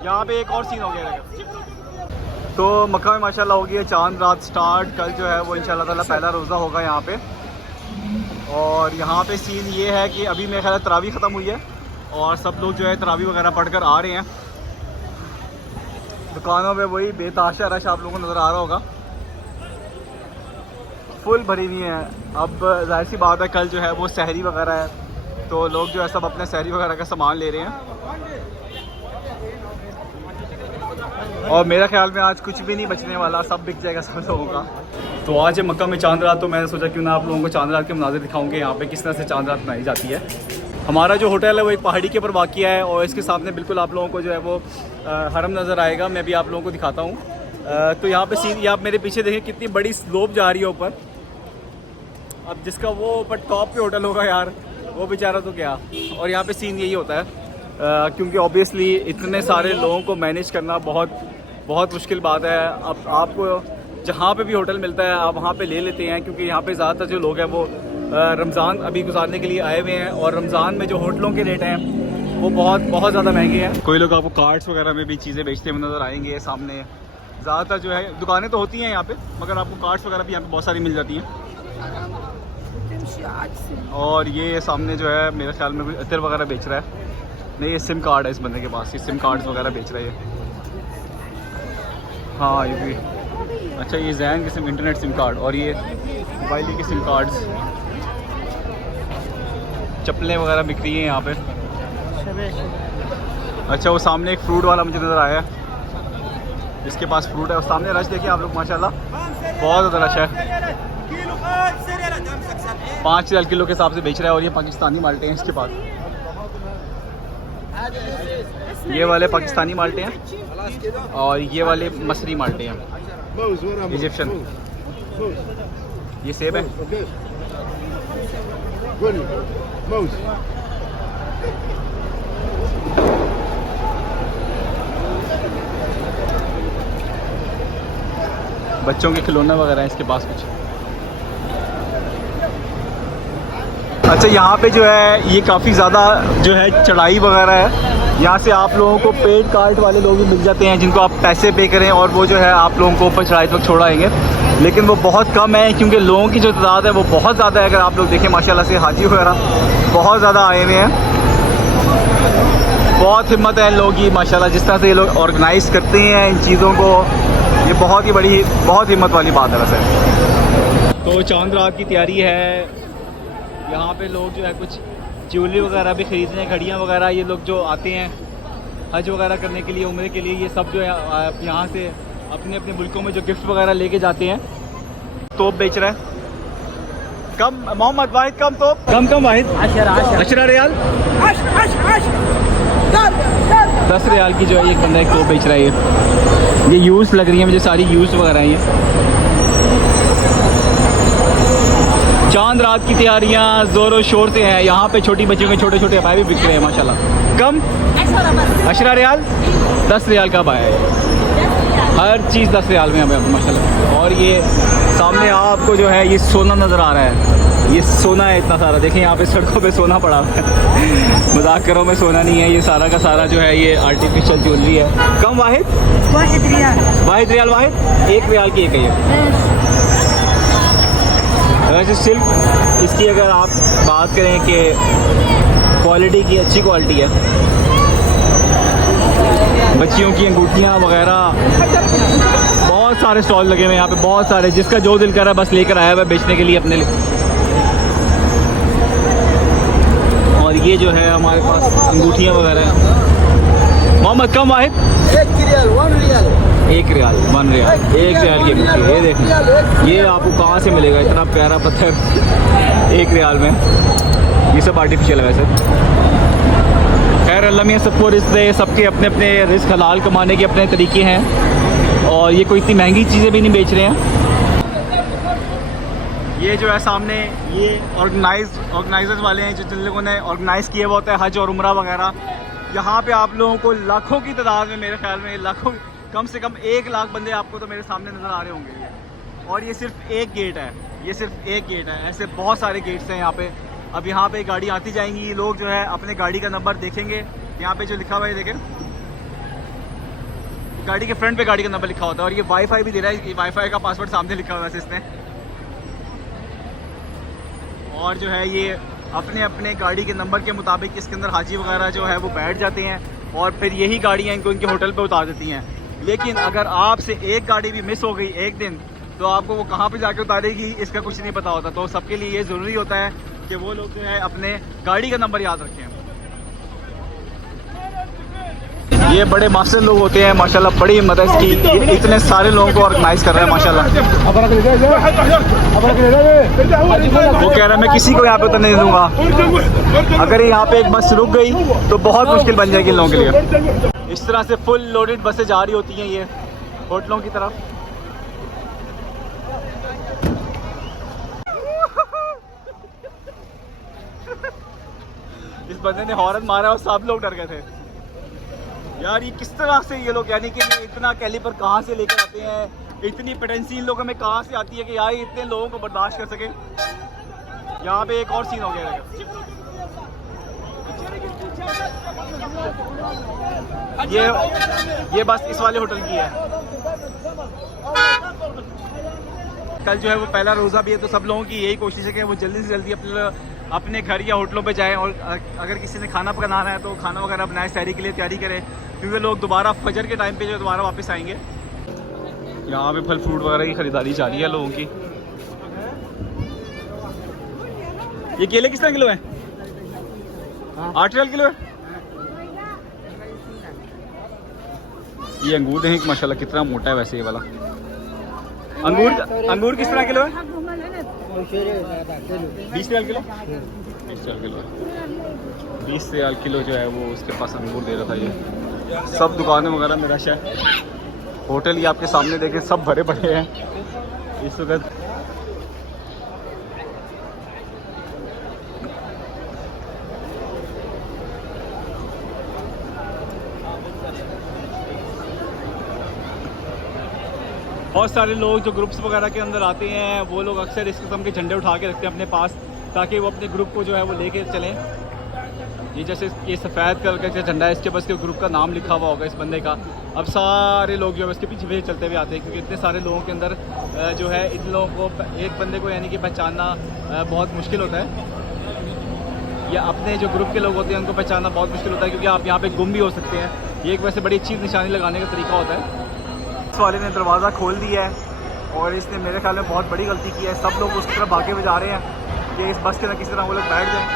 यहाँ पे एक और सीन हो गया है। तो मक्का में माशाल्लाह हो गई चांद रात स्टार्ट। कल जो है वो इंशाल्लाह ताला पहला रोज़ा होगा यहाँ पे। और यहाँ पे सीन ये है कि अभी मेरे ख्याल तरावी ख़त्म हुई है और सब लोग जो है तरावी वगैरह पढ़ कर आ रहे हैं। दुकानों पे वही बेताशा रश आप लोगों को नज़र आ रहा होगा, फुल भरी हुई है। अब जाहिर सी बात है कल जो है वो सहरी वगैरह है तो लोग जो है सब अपने सहरी वगैरह का सामान ले रहे हैं। और मेरा ख्याल में आज कुछ भी नहीं बचने वाला, सब बिक जाएगा सब लोगों का। तो आज है मक्का में चांद रात, तो मैंने सोचा क्यों ना आप लोगों को चांद रात के मनाज़िर दिखाऊंगे यहाँ पे किस तरह से चांद रात मनाई जाती है। हमारा जो होटल है वो एक पहाड़ी के ऊपर वाक़िया है और इसके सामने बिल्कुल आप लोगों को जो है वो हरम नज़र आएगा। मैं भी आप लोगों को दिखाता हूँ। तो यहाँ पे सीन, आप मेरे पीछे देखें कितनी बड़ी स्लोप जा रही है ऊपर। अब जिसका वो ऊपर टॉप पे होटल होगा यार, वो बेचारा तो क्या। और यहाँ पे सीन यही होता है क्योंकि ऑब्वियसली इतने सारे लोगों को मैनेज करना बहुत मुश्किल बात है। अब आपको जहाँ पे भी होटल मिलता है आप वहाँ पे ले लेते हैं क्योंकि यहाँ पे ज़्यादातर जो लोग हैं वो रमज़ान अभी गुजारने के लिए आए हुए हैं और रमज़ान में जो होटलों के रेट हैं वो बहुत ज़्यादा महंगे हैं। कोई लोग आपको कार्ट्स वगैरह में भी चीज़ें बेचते हुए नज़र आएंगे सामने। ज़्यादातर जो है दुकानें तो होती हैं यहाँ पे, मगर आपको कार्ट्स वगैरह भी यहाँ पे बहुत सारी मिल जाती हैं। और ये सामने जो है मेरे ख्याल में कोई अतर वगैरह बेच रहा है। नहीं, ये सिम कार्ड है इस बंदे के पास, ये सिम कार्ड्स वगैरह बेच रहा है। हाँ ये भी अच्छा, ये जैन की सिम, इंटरनेट सिम कार्ड, और ये मोबाइल की सिम कार्ड्स। चप्पलें वगैरह बिक रही हैं यहाँ पे। अच्छा, वो सामने एक फ्रूट वाला मुझे नज़र आया है जिसके पास फ्रूट है। और सामने रश देखिए आप लोग माशाल्लाह, बहुत ज़्यादा रश है। 5 रियाल किलो के हिसाब से बेच रहा है। और ये पाकिस्तानी माल्टे हैं इसके पास, ये वाले पाकिस्तानी माल्टे हैं और ये वाले मसरी माल्टे हैं, इजिप्शियन। ये सेब है। बच्चों के खिलौने वगैरह हैं इसके पास कुछ। अच्छा, यहाँ पे जो है ये काफ़ी ज़्यादा जो है चढ़ाई वगैरह है। यहाँ से आप लोगों को पेड कार्ट वाले लोग भी मिल जाते हैं जिनको आप पैसे पे करें और वो जो है आप लोगों को ऊपर चढ़ाई तक छोड़ाएंगे, लेकिन वो बहुत कम है क्योंकि लोगों की जो तादाद है वो बहुत ज़्यादा है। अगर आप लोग देखें माशाल्लाह से हाजी वगैरह बहुत ज़्यादा आए हुए हैं। बहुत हिम्मत है इन लोगों की माशाल्लाह, जिस तरह से ये लोग ऑर्गेनाइज़ करते हैं इन चीज़ों को, ये बहुत हिम्मत वाली बात है वैसे। तो चांद रात की तैयारी है। यहाँ पे लोग जो है कुछ ज्वेलरी वगैरह भी ख़रीद रहे हैं, घड़ियाँ वगैरह। ये लोग जो आते हैं हज वगैरह करने के लिए, उम्रे के लिए, ये सब जो है यहाँ से अपने अपने मुल्कों में जो गिफ्ट वगैरह लेके जाते हैं। तोप बेच रहा है। कम मोहम्मद वाहिद, कम तोप, कम वाहिद। 10 रियाल, 10 रियाल की जो है एक बंदा एक तोप बेच रहा है। ये यूज़ लग रही है मुझे, सारी यूज़ वगैरह हैं। चांद रात की तैयारियां ज़ोरों शोर से हैं। यहाँ पे छोटी बच्चियों के छोटे छोटे अबाए भी बिक रहे हैं माशाल्लाह। कम 10 रियाल, 10 रियाल का अबाया है। हर चीज़ 10 रियाल में हमें माशाल्लाह। और ये सामने आपको जो है ये सोना नज़र आ रहा है। ये सोना है इतना सारा, देखें यहाँ पे सड़कों पे सोना पड़ा हुआ है। मजाक करो, में सोना नहीं है, ये सारा का सारा जो है ये आर्टिफिशियल ज्वेलरी है। कम वाहिद 1 रियाल, वाहिद 1 रियाल की एक है। वैसे सिल्क इसकी अगर आप बात करें कि क्वालिटी की, अच्छी क्वालिटी है। बच्चियों की अंगूठियाँ वगैरह, बहुत सारे स्टॉल लगे हुए हैं यहाँ पे, बहुत सारे। जिसका जो दिल कर रहा है बस लेकर आया हुआ है बेचने के लिए अपने लिए। और ये जो है हमारे पास अंगूठियाँ वगैरह हैं। मोहम्मद कम वाहिद 1 रियाल, 1 रियाल, 1 रियाल, 1 रियाल, 1 रियाल की अंगूठी। ये देखें, ये आपको कहाँ से मिलेगा इतना प्यारा पत्थर 1 रियाल में। ये सब आर्टिफिशियल है वैसे। खैर अल्लाह मियां सबको रिज़्क़ दे, सबके अपने अपने रिज़्क़ हलाल कमाने के अपने तरीके हैं और ये कोई इतनी महंगी चीज़ें भी नहीं बेच रहे हैं। ये जो है सामने ये ऑर्गेनाइजर्स वाले हैं जो जिन लोगों ने ऑर्गेनाइज़ किया हुआ होता है हज और उम्रा वगैरह। यहाँ पे आप लोगों को लाखों की तादाद में, मेरे ख्याल में लाखों, कम से कम 1 लाख बंदे आपको तो मेरे सामने नज़र आ रहे होंगे। और ये सिर्फ एक गेट है, ये सिर्फ एक गेट है। ऐसे बहुत सारे गेट्स हैं यहाँ पे। अब यहाँ पे गाड़ी आती जाएंगी, लोग जो है अपने गाड़ी का नंबर देखेंगे, यहाँ पे जो लिखा हुआ है देखें, गाड़ी के फ्रंट पे गाड़ी का नंबर लिखा होता है और ये वाईफाई भी दे रहा है, वाईफाई का पासवर्ड सामने लिखा हुआ है इसने। और जो है ये अपने अपने गाड़ी के नंबर के मुताबिक इसके अंदर हाजी वगैरह जो है वो बैठ जाते हैं और फिर यही गाड़ियाँ इनको इनके होटल पे उतार देती हैं। लेकिन अगर आपसे एक गाड़ी भी मिस हो गई एक दिन, तो आपको वो कहाँ पे जाके उतारेगी इसका कुछ नहीं पता होता। तो सबके लिए ये ज़रूरी होता है कि वो लोग जो है अपने गाड़ी का नंबर याद रखें। ये बड़े मास्टर लोग होते हैं माशाल्लाह, बड़ी हिम्मत है इसकी, इतने सारे लोगों को ऑर्गेनाइज कर रहे हैं माशाल्लाह। वो कह रहा है मैं किसी को यहाँ पे उतरने नहीं दूंगा, अगर यहाँ पे एक बस रुक गई तो बहुत मुश्किल बन जाएगी इन लोगों के लिए। इस तरह से फुल लोडेड बसें जा रही होती हैं ये होटलों की तरफ। इस बंदे ने हॉर्न मारा और सब लोग डर गए थे यार। ये किस तरह से ये लोग, यानी कि इतना कैलिपर कहाँ से लेकर आते हैं, इतनी पोटेंसी इन लोगों में कहाँ से आती है कि यार इतने लोगों को बर्दाश्त कर सके। यहाँ पे एक और सीन हो गया है, ये बस इस वाले होटल की है। कल जो है वो पहला रोज़ा भी है, तो सब लोगों की यही कोशिश है कि वो जल्दी से जल्दी अपने घर या होटलों पे जाएं और अगर किसी ने खाना बनाना है तो खाना वगैरह बनाए, सहरी के लिए तैयारी करें, क्योंकि लोग दोबारा फजर के टाइम पे जो दोबारा वापस आएंगे। यहाँ पे फल फ्रूट वगैरह की खरीदारी जा रही है लोगों की। ये केले किस तरह किलो है? 8 रियाल किलो है। ये अंगूर देखें माशाल्लाह कितना मोटा है वैसे ये वाला अंगूर किस तरह किलो है? 20 riyal kilo. 20 riyal kilo 20 riyal kilo जो है वो उसके पास अंगूर दे रहा था। ये सब दुकानें वगैरह में रश है। होटल ये आपके सामने देखें सब भरे पड़े हैं इस वक्त। बहुत सारे लोग जो ग्रुप्स वगैरह के अंदर आते हैं वो लोग अक्सर इस किस्म के झंडे उठा के रखते हैं अपने पास, ताकि वो अपने ग्रुप को जो है वो लेके चलें। ये जैसे ये सफ़ेद कलर का झंडा है, इसके बस के ग्रुप का नाम लिखा हुआ होगा इस बंदे का। अब सारे लोग जो है इसके पीछे पीछे चलते हुए आते हैं, क्योंकि इतने सारे लोगों के अंदर जो है इन लोगों को एक बंदे को यानी कि पहचानना बहुत मुश्किल होता है, या अपने जो ग्रुप के लोग होते हैं उनको पहचानना बहुत मुश्किल होता है, क्योंकि आप यहाँ पे गुम भी हो सकते हैं। ये एक वैसे बड़ी अच्छी निशानी लगाने का तरीका होता है। इस वाले ने दरवाज़ा खोल दिया है और इसने मेरे ख्याल में बहुत बड़ी गलती की है। सब लोग उस तरफ भागे हुए जा रहे हैं कि इस बस के अंदर किसी तरह वो लोग बैठ जाएं,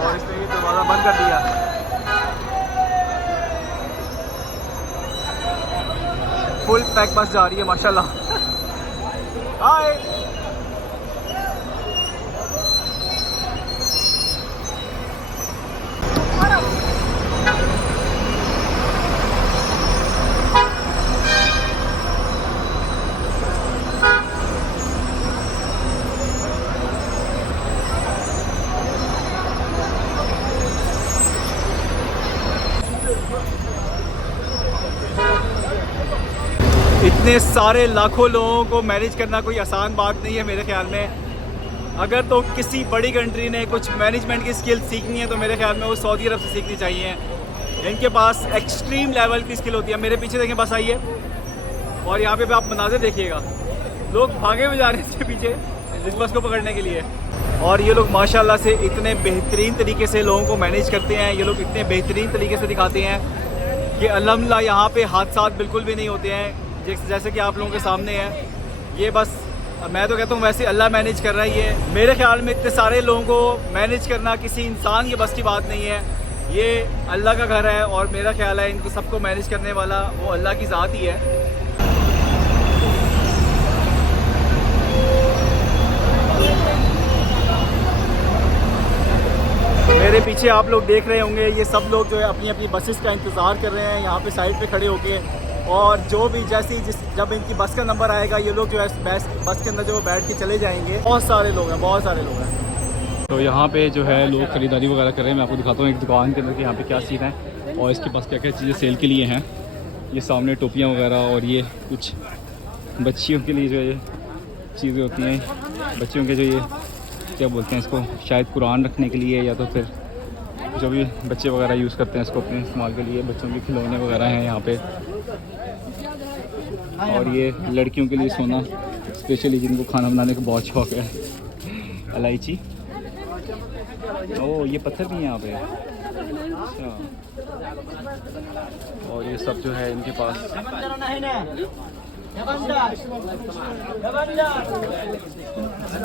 और इसने ये दरवाज़ा बंद कर दिया। फुल पैक बस जा रही है माशाल्लाह। हाय इतने सारे लाखों लोगों को मैनेज करना कोई आसान बात नहीं है मेरे ख्याल में। अगर तो किसी बड़ी कंट्री ने कुछ मैनेजमेंट की स्किल सीखनी है तो मेरे ख्याल में वो सऊदी अरब से सीखनी चाहिए। इनके पास एक्सट्रीम लेवल की स्किल होती है। मेरे पीछे देखें बस आई है और यहाँ पे आप मनाज़िर देखिएगा, लोग भागे हुए जा रहे हैं इसके पीछे इस बस को पकड़ने के लिए। और ये लोग माशाल्लाह से इतने बेहतरीन तरीके से लोगों को मैनेज करते हैं, ये लोग इतने बेहतरीन तरीके से दिखाते हैं कि अल्हम्दुलिल्लाह यहाँ पे हादसात बिल्कुल भी नहीं होते हैं, जैसे कि आप लोगों के सामने है। ये बस मैं तो कहता हूँ वैसे अल्लाह मैनेज कर रहा है। ये मेरे ख्याल में इतने सारे लोगों को मैनेज करना किसी इंसान की बस की बात नहीं है, ये अल्लाह का घर है और मेरा ख्याल है इनको सबको मैनेज करने वाला वो अल्लाह की ज़ात ही है। मेरे पीछे आप लोग देख रहे होंगे ये सब लोग जो है अपनी अपनी बसेस का इंतज़ार कर रहे हैं यहाँ पे साइड पे खड़े होके, और जो भी जब इनकी बस का नंबर आएगा ये लोग जो है बस के अंदर जो बैठ के चले जाएंगे। बहुत सारे लोग हैं, बहुत सारे लोग हैं। तो यहाँ पे जो है लोग ख़रीदारी वगैरह कर रहे हैं। मैं आपको दिखाता हूँ एक दुकान के अंदर कि यहाँ पे क्या सीन है और इसके पास क्या क्या चीज़ें सेल के लिए हैं। ये सामने टोपियाँ वगैरह और ये कुछ बच्चियों के लिए जो ये चीज़ें होती हैं, बच्चियों के जो ये क्या बोलते हैं इसको, शायद कुरान रखने के लिए या तो फिर जो भी बच्चे वगैरह यूज़ करते हैं इसको अपने इस्तेमाल के लिए। बच्चों के खिलौने वगैरह हैं यहाँ पे। और ये लड़कियों के लिए सोना स्पेशली, जिनको खाना बनाने का बहुत शौक है। इलायची, ओह ये पत्थर भी हैं यहाँ पे। अच्छा, और ये सब जो है इनके पास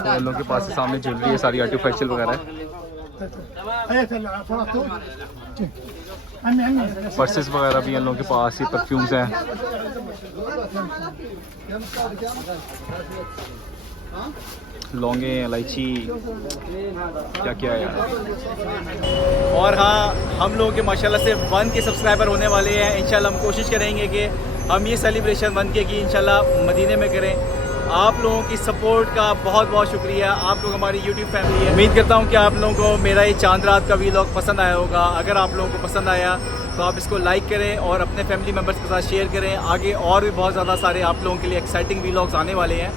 इन लोगों के पास सामने ज्वेलरी है, सारी आर्टिफिशियल वगैरह है। पर्सेस वगैरह भी इन लोगों के पास, ही परफ्यूम्स हैं। लौंगे, इलायची, क्या क्या है यार। और हाँ, हम लोगों के माशाल्लाह से 1 के सब्सक्राइबर होने वाले हैं। इंशाल्लाह हम कोशिश करेंगे कि हम ये सेलिब्रेशन 1 के की इंशाल्लाह मदीने में करें। आप लोगों की सपोर्ट का बहुत बहुत शुक्रिया। आप लोग हमारी यूट्यूब फैमिली है। उम्मीद करता हूँ कि आप लोगों को मेरा ये चांद रात का वीलॉग पसंद आया होगा। अगर आप लोगों को पसंद आया तो आप इसको लाइक करें और अपने फैमिली मेम्बर्स के साथ शेयर करें। आगे और भी बहुत ज़्यादा सारे आप लोगों के लिए एक्साइटिंग वीलॉग्स आने वाले हैं।